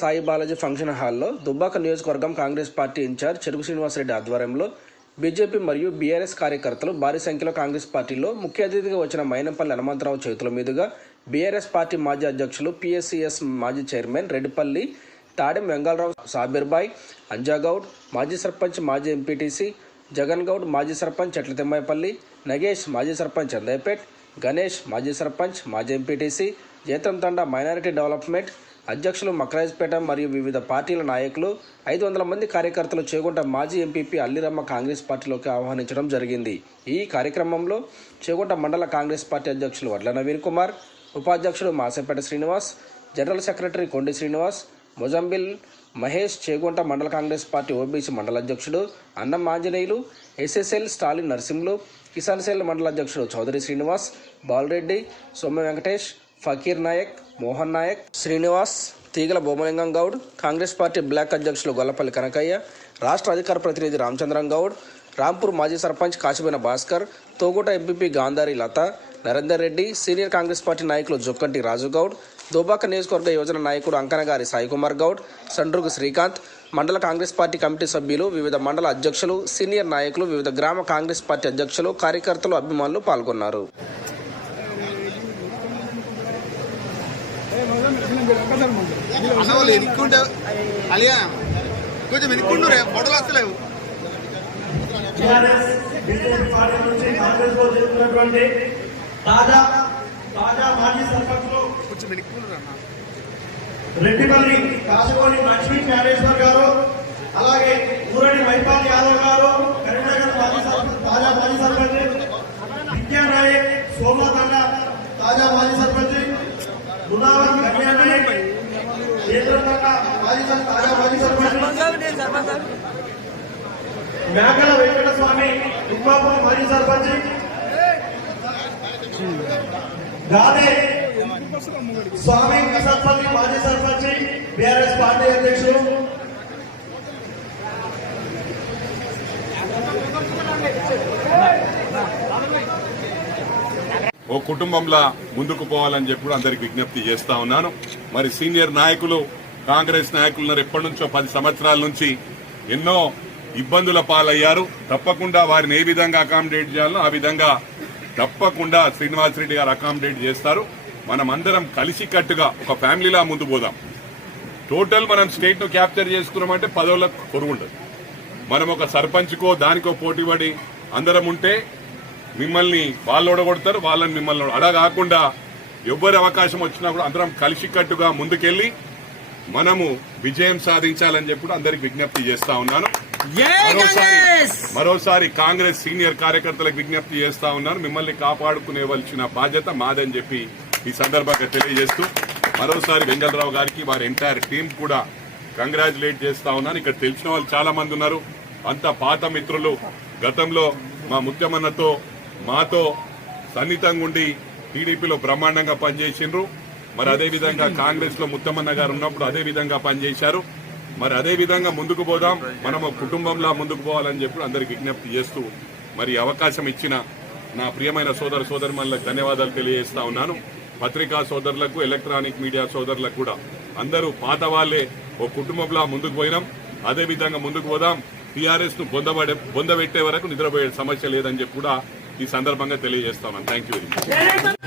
Sai Balaji function హాల్లో దుబ్బాక నియోజకవర్గం Congress party incharge చెరుకు శ్రీనివాసరెడ్డి ఆధ్వర్యంలో బీజేపీ మరియు బీఆర్ఎస్ కార్యకర్తలు భారీ సంఖ్యలో కాంగ్రెస్ పార్టీలో ముఖ్య అతిథిగా వచ్చిన మైనంపల్లి హనుమంతరావు చేతుల మీదుగా బీఆర్ఎస్ పార్టీ మాజీ అధ్యక్షులు పిఎస్సిఎస్ మాజీ చైర్మన్ రెడ్డిపల్లి తాడెం వెంగళరావు సాబిర్బాయ్ అంజాగౌడ్ మాజీ సర్పంచ్ మాజీ ఎంపీటీసీ జగన్ గౌడ్ మాజీ సర్పంచ్ చెట్ల తిమ్మాయిపల్లి నగేష్ మాజీ సర్పంచ్ చందాయిపేట్ గణేష్ మాజీ సర్పంచ్ మాజీ ఎంపీటీసీ జేతం తండా మైనారిటీ డెవలప్మెంట్ అధ్యక్షులు మక్రాజ్పేట మరియు వివిధ పార్టీల నాయకులు 500 మంది కార్యకర్తలు చేగుంట మాజీ ఎంపీపీ అల్లిరమ్మ కాంగ్రెస్ పార్టీలోకి ఆహ్వానించడం జరిగింది. ఈ కార్యక్రమంలో చేగుంట మండల కాంగ్రెస్ పార్టీ అధ్యక్షులు వడ్ల నవీన్ కుమార్, ఉపాధ్యక్షుడు మాసేపేట శ్రీనివాస్, జనరల్ సెక్రటరీ కొండి శ్రీనివాస్, మొజంబిల్ మహేష్, చేగుంట మండల కాంగ్రెస్ పార్టీ ఓబీసీ మండల అధ్యక్షుడు అన్నం ఆంజనేయులు, ఎస్ఎస్ఎల్ స్టాలిన్ నరసింహులు, కిసాన్ సెల్ మండల అధ్యక్షుడు చౌదరి శ్రీనివాస్, బాలరెడ్డి, సోమ్య వెంకటేష్, ఫకీర్ నాయక్, మోహన్ నాయక్, శ్రీనివాస్, తీగల బొమ్మలింగం గౌడ్, కాంగ్రెస్ పార్టీ బ్లాక్ అధ్యక్షులు గొల్లపల్లి కనకయ్య, రాష్ట్ర అధికార ప్రతినిధి రామచంద్రం గౌడ్, రాంపూర్ మాజీ సర్పంచ్ కాశీబైన భాస్కర్, తోగుట ఎంపీపీ గాంధారి లత, నరేందర్ రెడ్డి, సీనియర్ కాంగ్రెస్ పార్టీ నాయకులు జొక్కంటి రాజుగౌడ్, దుబ్బాక నియోజకవర్గ యోజన నాయకుడు అంకనగారి సాయికుమార్ గౌడ్, సండ్రుగు శ్రీకాంత్, మండల కాంగ్రెస్ పార్టీ కమిటీ సభ్యులు, వివిధ మండల అధ్యక్షులు, సీనియర్ నాయకులు, వివిధ గ్రామ కాంగ్రెస్ పార్టీ అధ్యక్షులు, కార్యకర్తలు, అభిమానులు పాల్గొన్నారు. రెడ్డిపల్లి కాశగోని లక్ష్మీ జ్ఞానేశ్వర్ గారు, అలాగే ఊరడి మైపాల్ యాదవ్ గారు, కరీంనగర్ తాజా మాజీ సర్పంచ్ విద్యానాయక్, సోమతండ తాజా మాజీ సర్పంచ్ మునావర్ కన్యానాయక్, కేంద్రతండ తాజా మాజీ సర్పంచ్ మేకల వెంకటస్వామి, ఉప్పాపూర్ మాజీ సర్పంచ్ గాదే స్వామి కసత్పల్లి మాజీ సర్పంచ్ బీఆర్ఎస్ పార్టీ అధ్యక్షులు, ఓ కుటుంబంలా ముందుకు పోవాలని చెప్పి అందరికి విజ్ఞప్తి చేస్తా ఉన్నాను. మరి సీనియర్ నాయకులు, కాంగ్రెస్ నాయకులు ఎప్పటి నుంచో 10 సంవత్సరాల నుంచి ఎన్నో ఇబ్బందుల పాలయ్యారు. తప్పకుండా వారిని ఏ విధంగా అకామిడేట్ చేయాలో ఆ విధంగా తప్పకుండా శ్రీనివాసరెడ్డి గారు అకామిడేట్ చేస్తారు. మనం అందరం కలిసికట్టుగా ఒక ఫ్యామిలీలా ముందు పోదాం. టోటల్ మనం స్టేట్ ను క్యాప్చర్ చేసుకున్నామంటే పదవులకు కొరుగుండదు. మనం ఒక సర్పంచ్కో దానికో పోటీ పడి అందరం ఉంటే మిమ్మల్ని వాళ్ళు ఓడగొడతారు, వాళ్ళని మిమ్మల్ని అలా కాకుండా ఎవరి అవకాశం వచ్చినా కూడా అందరం కలిసికట్టుగా ముందుకెళ్లి మనము విజయం సాధించాలని చెప్పి అందరికి విజ్ఞప్తి చేస్తా ఉన్నాను. మరోసారి కాంగ్రెస్ సీనియర్ కార్యకర్తలకు విజ్ఞప్తి చేస్తా ఉన్నాను. మిమ్మల్ని కాపాడుకునేవలసిన బాధ్యత మాదని చెప్పి ఈ సందర్భంగా తెలియజేస్తూ మరోసారి వెంగళరావు గారికి వారి ఎంటైర్ టీం కూడా కంగ్రాచులేట్ చేస్తా ఉన్నాను. ఇక్కడ తెలిసిన వాళ్ళు చాలా మంది ఉన్నారు, అంతా పాత మిత్రులు. గతంలో మా ముత్యమన్నతో మాతో సన్నిహితంగా ఉండి టీడీపీలో బ్రహ్మాండంగా పనిచేసిండ్రు. మరి అదేవిధంగా కాంగ్రెస్ లో ముత్తమన్న గారు ఉన్నప్పుడు అదే విధంగా పనిచేశారు. మరి అదే విధంగా ముందుకు పోదాం, మనం కుటుంబంలా ముందుకు పోవాలని చెప్పి అందరికి విజ్ఞప్తి చేస్తూ మరి అవకాశం ఇచ్చిన నా ప్రియమైన సోదర సోదరిమణులకు ధన్యవాదాలు తెలియజేస్తా ఉన్నాను. పత్రికా సోదరులకు, ఎలక్ట్రానిక్ మీడియా సోదరులకు కూడా అందరూ పాత వాళ్లే ఓ కుటుంబంలా ముందుకు పోయినాం, అదే విధంగా ముందుకు పోదాం. టీఆర్ఎస్ ను బొందబెట్టే వరకు నిద్రపోయే సమస్య లేదని చెప్పి కూడా ఈ సందర్భంగా తెలియజేస్తా ఉన్నాను. Thank you very much.